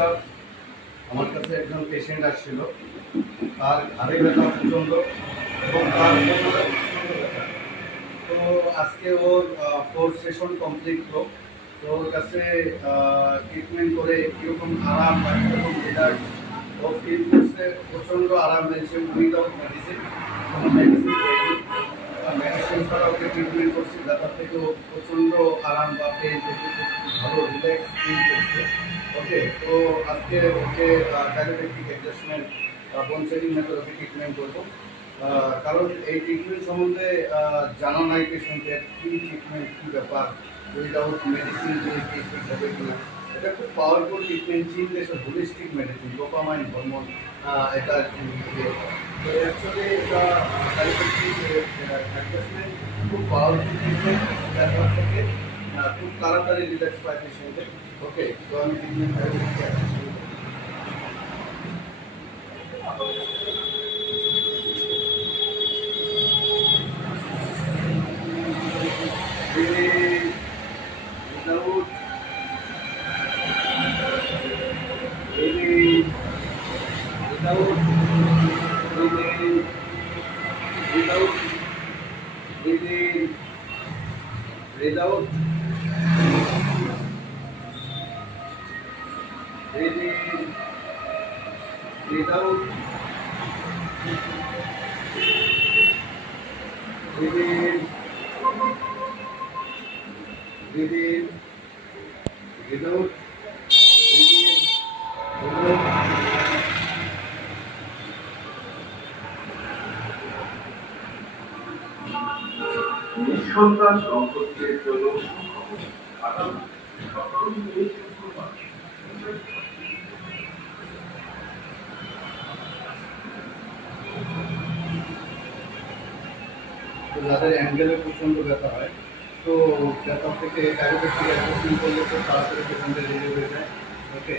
নমস্কার। আমার কাছে একজন পেশেন্ট আসছিল, তার ঘাড়ে ব্যথা প্রচণ্ড এবং তার কোমরে প্রচণ্ড ব্যথা। তো আজকে ওর 4 সেশন কমপ্লিট হলো। তো ওর কাছে ট্রিটমেন্ট করে কীরকম আরাম বা কীরকম রিল্যাক্স ও ফিল করছে, প্রচণ্ড আরাম পেয়েছে উইদাউট মেডিসিন। কোনো মেডিসিন দেয়নি, মেডিসিন ছাড়া ওকে ট্রিটমেন্ট করছি। ব্যথা থেকেও প্রচণ্ড আরাম বা পেন থেকে খুব ভালো রিল্যাক্স ফিল করছে। ওকে, তো আজকে ওকে ডায়াবেটিক অ্যাডজাস্টমেন্ট বোন সেটিং মেথডে ট্রিটমেন্ট করবো। কারণ এই ট্রিটমেন্ট সম্বন্ধে জানা নাই পেশেন্টের, কী ট্রিটমেন্ট, কী ব্যাপার, উইদাউট মেডিসিন যে ট্রিটমেন্ট হবে কিনা। এটা খুব পাওয়ারফুল ট্রিটমেন্ট, চীন দেশের হোলিস্টিক মেডিসিন, ডোপামাইন হরমোন এটা। তো অ্যাকচুয়ালি এটা ডায়াবেটিক অ্যাডজাস্টমেন্ট খুব পাওয়ারফুল ট্রিটমেন্ট, তারপর থেকে খুব তাড়াতাড়ি রিল্যাক্স পায় পেশেন্টের। ওকে, তো আমি treatment breathe out, breathe in, breathe out, breathe in, breathe in, breathe out, breathe in, breathe out. নিঃসন্তান দম্পতিদের জন্য যাদের অ্যাঙ্গেলে প্রচণ্ড ব্যথা হয়, তো ব্যথা থেকে ডায়াবেটিক অ্যাডজাস্টমেন্ট করলে তো তাড়াতাড়ি পেশেন্টের রিলিভ হয়ে যায়। ওকে।